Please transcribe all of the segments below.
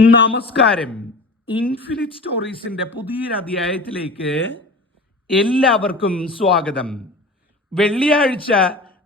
നമസ്കാരം. ഇൻഫിനിറ്റ് സ്റ്റോറീസിന്റെ പുതിയൊരു അധ്യായത്തിലേക്ക് എല്ലാവർക്കും സ്വാഗതം. വെള്ളിയാഴ്ച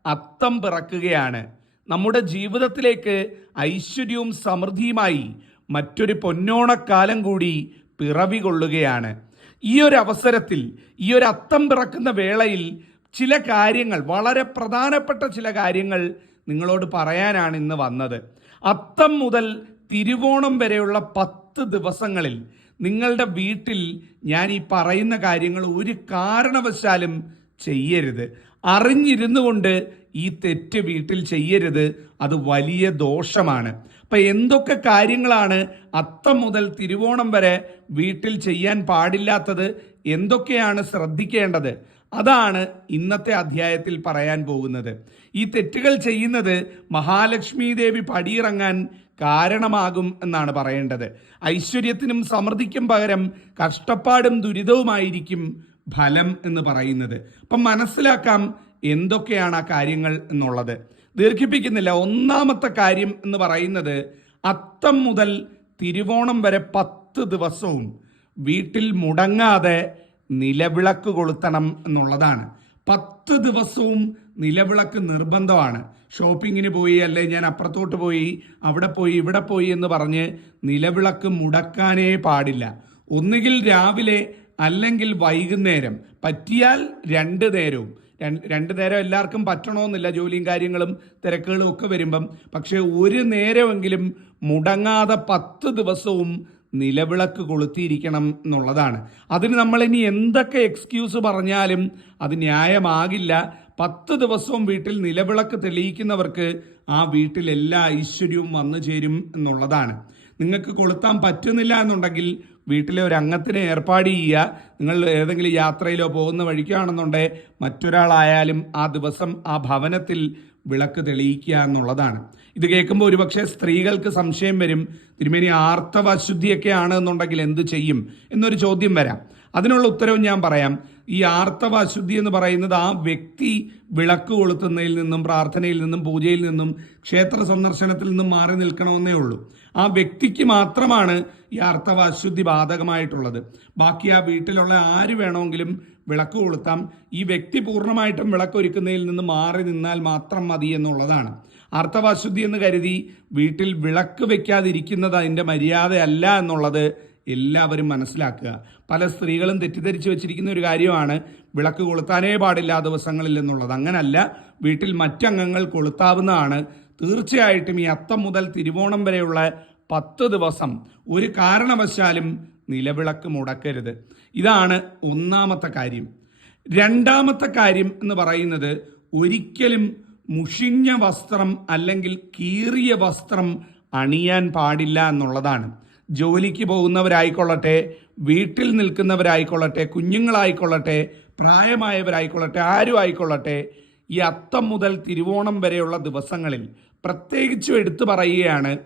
അത്തം പിറക്കുകയാണ്. നമ്മുടെ ജീവിതത്തിലേക്ക് ഐശ്വര്യവും സമൃദ്ധിയുമായി മറ്റൊരു പൊന്നോണക്കാലം കൂടി പിറവി കൊള്ളുകയാണ് ഈ ഒരു അവസരത്തിൽ ഈ ഒരു അത്തം പിറക്കുന്ന വേളയിൽ ചില കാര്യങ്ങൾ വളരെ പ്രധാനപ്പെട്ട ചില കാര്യങ്ങൾ നിങ്ങളോട് പറയാനാണ് ഇന്ന് വന്നത്. അത്തം മുതൽ തിരുവോണം വരെയുള്ള പത്ത് ദിവസങ്ങളിൽ നിങ്ങളുടെ വീട്ടിൽ ഞാൻ ഈ പറയുന്ന കാര്യങ്ങൾ ഒരു കാരണവശാലും ചെയ്യരുത്. അറിഞ്ഞിരുന്നു കൊണ്ട് ഈ തെറ്റ് വീട്ടിൽ ചെയ്യരുത്. അത് വലിയ ദോഷമാണ്. അപ്പൊ എന്തൊക്കെ കാര്യങ്ങളാണ് അത്തം മുതൽ തിരുവോണം വരെ വീട്ടിൽ ചെയ്യാൻ പാടില്ലാത്തത്? എന്തൊക്കെയാണ് ശ്രദ്ധിക്കേണ്ടത്? അതാണ് ഇന്നത്തെ അധ്യായത്തിൽ പറയാൻ പോകുന്നത്. ഈ തെറ്റുകൾ ചെയ്യുന്നത് മഹാലക്ഷ്മി ദേവി പടിയിറങ്ങാൻ കാരണമാകും എന്നാണ് പറയേണ്ടത്. ഐശ്വര്യത്തിനും സമൃദ്ധിക്കും പകരം കഷ്ടപ്പാടും ദുരിതവുമായിരിക്കും ഫലം എന്ന് പറയുന്നത്. അപ്പം മനസ്സിലാക്കാം എന്തൊക്കെയാണ് ആ കാര്യങ്ങൾ എന്നുള്ളത്. ദീർഘിപ്പിക്കുന്നില്ല. ഒന്നാമത്തെ കാര്യം എന്ന് പറയുന്നത് അത്തം മുതൽ തിരുവോണം വരെ പത്ത് ദിവസവും വീട്ടിൽ മുടങ്ങാതെ നിലവിളക്ക് കൊളുത്തണം എന്നുള്ളതാണ്. പത്ത് ദിവസവും നിലവിളക്ക് നിർബന്ധമാണ്. ഷോപ്പിങ്ങിന് പോയി അല്ലെ ഞാൻ അപ്പുറത്തോട്ട് പോയി അവിടെ പോയി ഇവിടെ പോയി എന്ന് പറഞ്ഞ് നിലവിളക്ക് മുടക്കാനേ പാടില്ല. ഒന്നുകിൽ രാവിലെ അല്ലെങ്കിൽ വൈകുന്നേരം. പറ്റിയാൽ രണ്ട് നേരവും. രണ്ട് നേരം എല്ലാവർക്കും പറ്റണമെന്നില്ല ജോലിയും കാര്യങ്ങളും തിരക്കുകളും ഒക്കെ വരുമ്പം. പക്ഷേ ഒരു നേരമെങ്കിലും മുടങ്ങാതെ പത്ത് ദിവസവും നിലവിളക്ക് കൊളുത്തിയിരിക്കണം എന്നുള്ളതാണ്. അതിന് ഇനി എന്തൊക്കെ എക്സ്ക്യൂസ് പറഞ്ഞാലും അത് ന്യായമാകില്ല. പത്ത് ദിവസവും വീട്ടിൽ നിലവിളക്ക് തെളിയിക്കുന്നവർക്ക് ആ വീട്ടിൽ എല്ലാ ഐശ്വര്യവും വന്നു ചേരും എന്നുള്ളതാണ്. നിങ്ങൾക്ക് കൊളുത്താൻ പറ്റുന്നില്ല എന്നുണ്ടെങ്കിൽ വീട്ടിലെ ഒരു അംഗത്തിനെ ഏർപ്പാട് ചെയ്യുക. നിങ്ങൾ ഏതെങ്കിലും യാത്രയിലോ പോകുന്ന വഴിക്കാണെന്നുണ്ടെങ്കിൽ മറ്റൊരാളായാലും ആ ദിവസം ആ ഭവനത്തിൽ വിളക്ക് തെളിയിക്കുക എന്നുള്ളതാണ്. ഇത് കേൾക്കുമ്പോൾ ഒരുപക്ഷെ സ്ത്രീകൾക്ക് സംശയം വരും. തിരുമേനി ആർത്തവ അശുദ്ധിയൊക്കെ ആണ് എന്നുണ്ടെങ്കിൽ എന്ത് ചെയ്യും? എന്നൊരു ചോദ്യം വരാം. അതിനുള്ള ഉത്തരവ് ഞാൻ പറയാം. ഈ ആർത്തവ അശുദ്ധി എന്ന് പറയുന്നത് ആ വ്യക്തി വിളക്ക് കൊളുത്തുന്നതിൽ നിന്നും പ്രാർത്ഥനയിൽ നിന്നും പൂജയിൽ നിന്നും ക്ഷേത്ര സന്ദർശനത്തിൽ നിന്നും മാറി നിൽക്കണമെന്നേ ഉള്ളൂ. ആ വ്യക്തിക്ക് മാത്രമാണ് ഈ ആർത്തവ അശുദ്ധി ബാധകമായിട്ടുള്ളത്. ബാക്കി ആ വീട്ടിലുള്ള ആര് വേണമെങ്കിലും വിളക്ക് കൊളുത്താം. ഈ വ്യക്തി പൂർണമായിട്ടും വിളക്ക് ഒരുക്കുന്നതിൽ നിന്ന് മാറി നിന്നാൽ മാത്രം മതി എന്നുള്ളതാണ്. ആർത്തവ അശുദ്ധി എന്ന് കരുതി വീട്ടിൽ വിളക്ക് വെക്കാതിരിക്കുന്നത് അതിന്റെ മര്യാദയല്ല എന്നുള്ളത് എല്ലാവരും മനസ്സിലാക്കുക. പല സ്ത്രീകളും തെറ്റിദ്ധരിച്ചു വെച്ചിരിക്കുന്ന ഒരു കാര്യമാണ് വിളക്ക് കൊളുത്താനേ പാടില്ല ദിവസങ്ങളിൽ എന്നുള്ളത്. അങ്ങനല്ല വീട്ടിൽ മറ്റംഗങ്ങൾ കൊളുത്താവുന്നതാണ്. തീർച്ചയായിട്ടും ഈ അത്തം മുതൽ തിരുവോണം വരെയുള്ള പത്ത് ദിവസം ഒരു കാരണവശാലും നിലവിളക്ക് മുടക്കരുത്. ഇതാണ് ഒന്നാമത്തെ കാര്യം. രണ്ടാമത്തെ കാര്യം എന്ന് പറയുന്നത് ഒരിക്കലും മുഷിഞ്ഞ വസ്ത്രം അല്ലെങ്കിൽ കീറിയ വസ്ത്രം അണിയാൻ പാടില്ല എന്നുള്ളതാണ്. ജോലിക്ക് പോകുന്നവരായിക്കൊള്ളട്ടെ വീട്ടിൽ നിൽക്കുന്നവരായിക്കൊള്ളട്ടെ കുഞ്ഞുങ്ങളായിക്കൊള്ളട്ടെ പ്രായമായവരായിക്കൊള്ളട്ടെ ആരും ആയിക്കൊള്ളട്ടെ ഈ അത്തം മുതൽ തിരുവോണം വരെയുള്ള ദിവസങ്ങളിൽ പ്രത്യേകിച്ചും എടുത്തു പറയുകയാണ്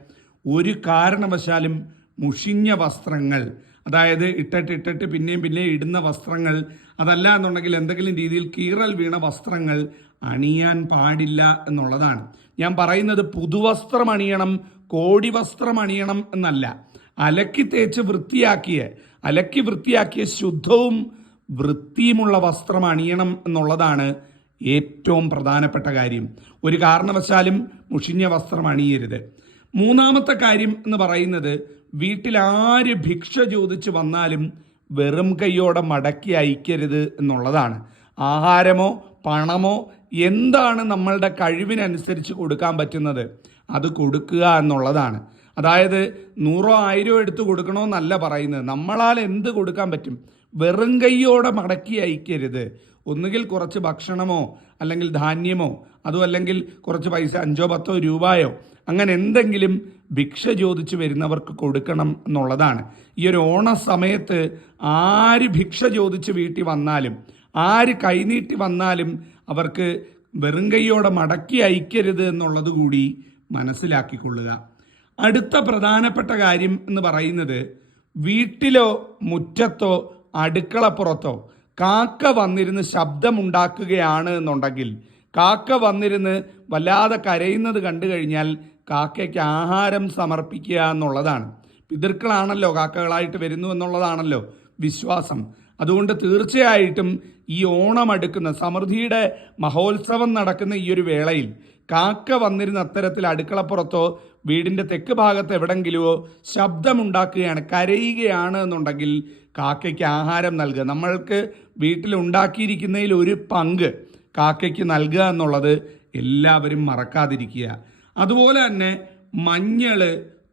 ഒരു കാരണവശാലും മുഷിഞ്ഞ വസ്ത്രങ്ങൾ അതായത് ഇട്ടിട്ട് ഇട്ടിട്ട് പിന്നെയും പിന്നെയും ഇടുന്ന വസ്ത്രങ്ങൾ അതല്ല എന്നുണ്ടെങ്കിൽ എന്തെങ്കിലും രീതിയിൽ കീറൽ വീണ വസ്ത്രങ്ങൾ അണിയാൻ പാടില്ല എന്നുള്ളതാണ്. ഞാൻ പറയുന്നത് പുതുവസ്ത്രം അണിയണം കോടി വസ്ത്രം അണിയണം എന്നല്ല. അലക്കി തേച്ച് വൃത്തിയാക്കിയ അലക്കി വൃത്തിയാക്കിയ ശുദ്ധവും വൃത്തിയുമുള്ള വസ്ത്രം അണിയണം എന്നുള്ളതാണ് ഏറ്റവും പ്രധാനപ്പെട്ട കാര്യം. ഒരു കാരണവശാലും മുഷിഞ്ഞ വസ്ത്രം അണിയരുത്. മൂന്നാമത്തെ കാര്യം എന്ന് പറയുന്നത് വീട്ടിൽ ആര് ഭിക്ഷ ചോദിച്ച് വന്നാലും വെറും കൈയോടെ മടക്കി അയക്കരുത് എന്നുള്ളതാണ്. ആഹാരമോ പണമോ എന്താണ് നമ്മളുടെ കഴിവിനനുസരിച്ച് കൊടുക്കാൻ പറ്റുന്നത്? അത് കൊടുക്കുക എന്നുള്ളതാണ്. അതായത് നൂറോ ആയിരോ എടുത്ത് കൊടുക്കണമെന്നല്ല പറയുന്നത്. നമ്മളാൽ എന്ത് കൊടുക്കാൻ പറ്റും? വെറും കൈയോടെ മടക്കി അയക്കരുത്. ഒന്നുകിൽ കുറച്ച് ഭക്ഷണമോ അല്ലെങ്കിൽ ധാന്യമോ അതും അല്ലെങ്കിൽ കുറച്ച് പൈസ അഞ്ചോ പത്തോ രൂപയോ അങ്ങനെ എന്തെങ്കിലും ഭിക്ഷ ചോദിച്ച് വരുന്നവർക്ക് കൊടുക്കണം എന്നുള്ളതാണ്. ഈ ഒരു ഓണ സമയത്ത് ആര് ഭിക്ഷ ചോദിച്ച് വീട്ടിൽ വന്നാലും ആര് കൈനീട്ടി വന്നാലും അവർക്ക് വെറും കൈയോടെ മടക്കി അയക്കരുത് എന്നുള്ളത് കൂടി മനസ്സിലാക്കിക്കൊള്ളുക. അടുത്ത പ്രധാനപ്പെട്ട കാര്യം എന്ന് പറയുന്നത് വീട്ടിലോ മുറ്റത്തോ അടുക്കളപ്പുറത്തോ കാക്ക വന്നിരുന്ന് ശബ്ദമുണ്ടാക്കുകയാണ് എന്നുണ്ടെങ്കിൽ കാക്ക വന്നിരുന്ന് വല്ലാതെ കരയുന്നത് കണ്ടു കഴിഞ്ഞാൽ കാക്കയ്ക്ക് ആഹാരം സമർപ്പിക്കുക എന്നുള്ളതാണ്. പിതൃക്കളാണല്ലോ കാക്കകളായിട്ട് വരുന്നു എന്നുള്ളതാണല്ലോ വിശ്വാസം. അതുകൊണ്ട് തീർച്ചയായിട്ടും ഈ ഓണം അടുക്കുന്ന സമൃദ്ധിയുടെ മഹോത്സവം നടക്കുന്ന ഈ ഒരു വേളയിൽ കാക്ക വന്നിരുന്ന അത്തരത്തിൽ അടുക്കളപ്പുറത്തോ വീടിന്റെ തെക്ക് ഭാഗത്ത് എവിടെങ്കിലുമോ ശബ്ദമുണ്ടാക്കുകയാണ് കരയുകയാണ് എന്നുണ്ടെങ്കിൽ കാക്കയ്ക്ക് ആഹാരം നൽകുക. നമ്മൾക്ക് വീട്ടിൽ ഉണ്ടാക്കിയിരിക്കുന്നതിൽ ഒരു പങ്ക് കാക്കയ്ക്ക് നൽകുക എന്നുള്ളത് എല്ലാവരും മറക്കാതിരിക്കുക. അതുപോലെ തന്നെ മഞ്ഞൾ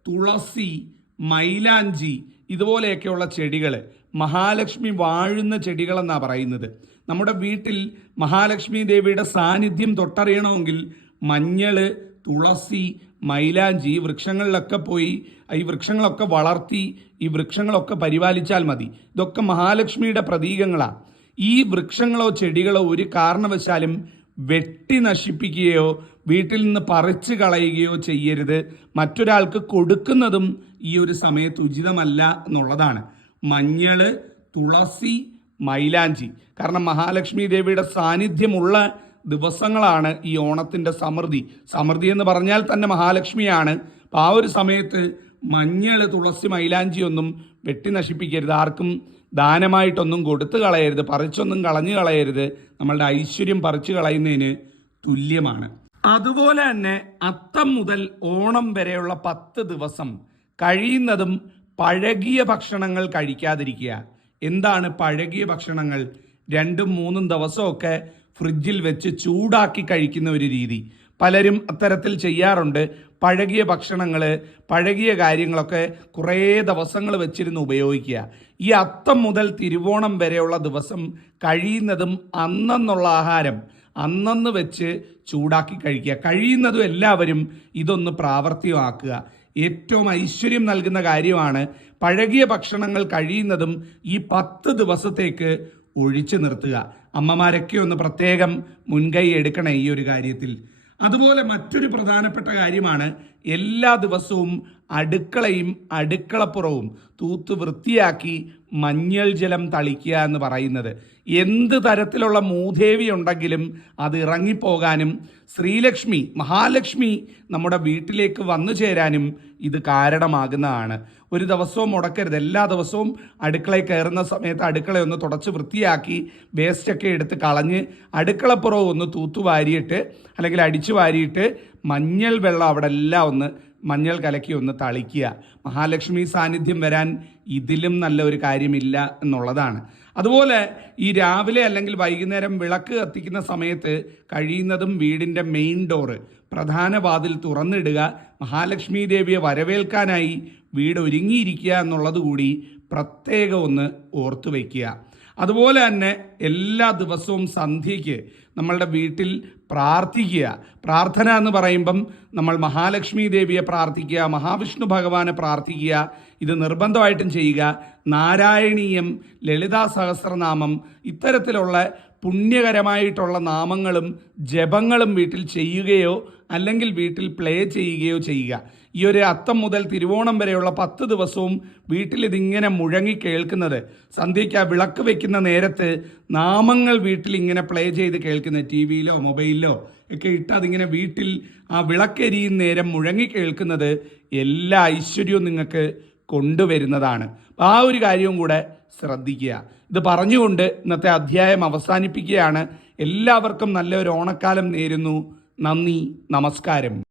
തുളസി മൈലാഞ്ചി ഇതുപോലെയൊക്കെയുള്ള ചെടികൾ മഹാലക്ഷ്മി വാഴുന്ന ചെടികളെന്നാണ് പറയുന്നത്. നമ്മുടെ വീട്ടിൽ മഹാലക്ഷ്മി ദേവിയുടെ സാന്നിധ്യം തൊട്ടറിയണമെങ്കിൽ മഞ്ഞൾ തുളസി മൈലാഞ്ചി വൃക്ഷങ്ങളിലൊക്കെ പോയി ഈ വൃക്ഷങ്ങളൊക്കെ വളർത്തി ഈ വൃക്ഷങ്ങളൊക്കെ പരിപാലിച്ചാൽ മതി. ഇതൊക്കെ മഹാലക്ഷ്മിയുടെ പ്രതീകങ്ങളാണ് ഈ വൃക്ഷങ്ങളോ ചെടികളോ ഒരു കാരണവശാലും വെട്ടി നശിപ്പിക്കുകയോ വീട്ടിൽ നിന്ന് പറിച്ചു കളയുകയോ ചെയ്യരുത്. മറ്റൊരാൾക്ക് കൊടുക്കുന്നതും ഈ ഒരു സമയത്ത് ഉചിതമല്ല എന്നുള്ളതാണ്. മഞ്ഞൾ തുളസി മൈലാഞ്ചി. കാരണം മഹാലക്ഷ്മി ദേവിയുടെ സാന്നിധ്യമുള്ള ദിവസങ്ങളാണ് ഈ ഓണത്തിന്റെ സമൃദ്ധി. സമൃദ്ധി എന്ന് പറഞ്ഞാൽ തന്നെ മഹാലക്ഷ്മിയാണ്. അപ്പം ആ ഒരു സമയത്ത് മഞ്ഞൾ തുളസി മൈലാഞ്ചിയൊന്നും വെട്ടി നശിപ്പിക്കരുത്. ആർക്കും ദാനമായിട്ടൊന്നും കൊടുത്തു കളയരുത്. പറിച്ചൊന്നും കളഞ്ഞു കളയരുത്. നമ്മളുടെ ഐശ്വര്യം പറിച്ചു കളയുന്നതിന് തുല്യമാണ്. അതുപോലെ തന്നെ അത്തം മുതൽ ഓണം വരെയുള്ള പത്ത് ദിവസം കഴിയുന്നതും പഴകിയ ഭക്ഷണങ്ങൾ കഴിക്കാതിരിക്കുക. എന്താണ് പഴകിയ ഭക്ഷണങ്ങൾ? രണ്ടും മൂന്നും ദിവസമൊക്കെ ഫ്രിഡ്ജിൽ വെച്ച് ചൂടാക്കി കഴിക്കുന്ന ഒരു രീതി. പലരും അത്തരത്തിൽ ചെയ്യാറുണ്ട്. പഴകിയ ഭക്ഷണങ്ങൾ പഴകിയ കാര്യങ്ങളൊക്കെ കുറേ ദിവസങ്ങൾ വെച്ചിരുന്ന് ഉപയോഗിക്കുക. ഈ അത്തം മുതൽ തിരുവോണം വരെയുള്ള ദിവസം കഴിയുന്നതും അന്നെന്നുള്ള ആഹാരം അന്നന്ന് വെച്ച് ചൂടാക്കി കഴിക്കുക. കഴിയുന്നതും എല്ലാവരും ഇതൊന്ന് പ്രാവർത്തികമാക്കുക. ഏറ്റവും ഐശ്വര്യം നൽകുന്ന കാര്യമാണ് പഴകിയ ഭക്ഷണങ്ങൾ കഴിയുന്നതും ഈ പത്ത് ദിവസത്തേക്ക് ഒഴിച്ചു നിർത്തുക. അമ്മമാരൊക്കെ ഒന്ന് പ്രത്യേകം മുൻകൈ എടുക്കണേ ഈ ഒരു കാര്യത്തിൽ. അതുപോലെ മറ്റൊരു പ്രധാനപ്പെട്ട കാര്യമാണ് എല്ലാ ദിവസവും അടുക്കളയും അടുക്കളപ്പുറവും തൂത്ത് വൃത്തിയാക്കി മഞ്ഞൾ ജലം തളിക്കുക എന്ന് പറയുന്നത്. എന്ത് തരത്തിലുള്ള മൂദേവി ഉണ്ടെങ്കിലും അത് ഇറങ്ങിപ്പോകാനും ശ്രീലക്ഷ്മി മഹാലക്ഷ്മി നമ്മുടെ വീട്ടിലേക്ക് വന്നു ചേരാനും ഇത് കാരണമാകുന്നതാണ്. ഒരു ദിവസവും മുടക്കരുത്. എല്ലാ ദിവസവും അടുക്കളയിൽ കയറുന്ന സമയത്ത് അടുക്കള ഒന്ന് തുടച്ച് വൃത്തിയാക്കി വേസ്റ്റൊക്കെ എടുത്ത് കളഞ്ഞ് അടുക്കളപ്പുറവും ഒന്ന് തൂത്തുവാരിയിട്ട് അല്ലെങ്കിൽ അടിച്ചു വാരിയിട്ട് മഞ്ഞൾ വെള്ളം അവിടെ എല്ലാം ഒന്ന് മഞ്ഞൾ കലക്കി ഒന്ന് തളിക്കുക. മഹാലക്ഷ്മി സാന്നിധ്യം വരാൻ ഇതിലും നല്ല ഒരു കാര്യമില്ല എന്നുള്ളതാണ്. അതുപോലെ ഈ രാവിലെ അല്ലെങ്കിൽ വൈകുന്നേരം വിളക്ക് കത്തിക്കുന്ന സമയത്ത് കഴിയുന്നതും വീടിന്റെ മെയിൻ ഡോറ് പ്രധാന വാതിൽ തുറന്നിടുക മഹാലക്ഷ്മി ദേവിയെ വരവേൽക്കാനായി വീട് ഒരുങ്ങിയിരിക്കുക എന്നുള്ളത് കൂടി പ്രത്യേകം ഒന്ന് ഓർത്തു വയ്ക്കുക. അതുപോലെ തന്നെ എല്ലാ ദിവസവും സന്ധ്യയ്ക്ക് നമ്മളുടെ വീട്ടിൽ പ്രാർത്ഥിക്കുക. പ്രാർത്ഥന എന്ന് പറയുമ്പം നമ്മൾ മഹാലക്ഷ്മി ദേവിയെ പ്രാർത്ഥിക്കുക മഹാവിഷ്ണു ഭഗവാനെ പ്രാർത്ഥിക്കുക ഇത് നിർബന്ധമായിട്ടും ചെയ്യുക. നാരായണീയം ലളിതാ സഹസ്രനാമം ഇത്തരത്തിലുള്ള പുണ്യകരമായിട്ടുള്ള നാമങ്ങളും ജപങ്ങളും വീട്ടിൽ ചെയ്യുകയോ അല്ലെങ്കിൽ വീട്ടിൽ പ്ലേ ചെയ്യുകയോ ചെയ്യുക. ഈ ഒരു അത്തം മുതൽ തിരുവോണം വരെയുള്ള പത്ത് ദിവസവും വീട്ടിൽ ഇതിങ്ങനെ മുഴങ്ങി കേൾക്കുന്നത്. സന്ധ്യയ്ക്ക് ആ വിളക്ക് വെക്കുന്ന നേരത്ത് നാമങ്ങൾ വീട്ടിൽ ഇങ്ങനെ പ്ലേ ചെയ്ത് കേൾക്കുന്നത് ടി വിയിലോ മൊബൈലിലോ ഒക്കെ ഇട്ട് അതിങ്ങനെ വീട്ടിൽ ആ വിളക്കെരിയും നേരം മുഴങ്ങി കേൾക്കുന്നത് എല്ലാ ഐശ്വര്യവും നിങ്ങൾക്ക് കൊണ്ടുവരുന്നതാണ്. ആ ഒരു കാര്യവും കൂടെ ശ്രദ്ധിക്കുക. ഇത് പറഞ്ഞുകൊണ്ട് ഇന്നത്തെ അധ്യായം അവസാനിപ്പിക്കുകയാണ്. എല്ലാവർക്കും നല്ലൊരു ഓണക്കാലം നേരുന്നു. നന്ദി നമസ്കാരം.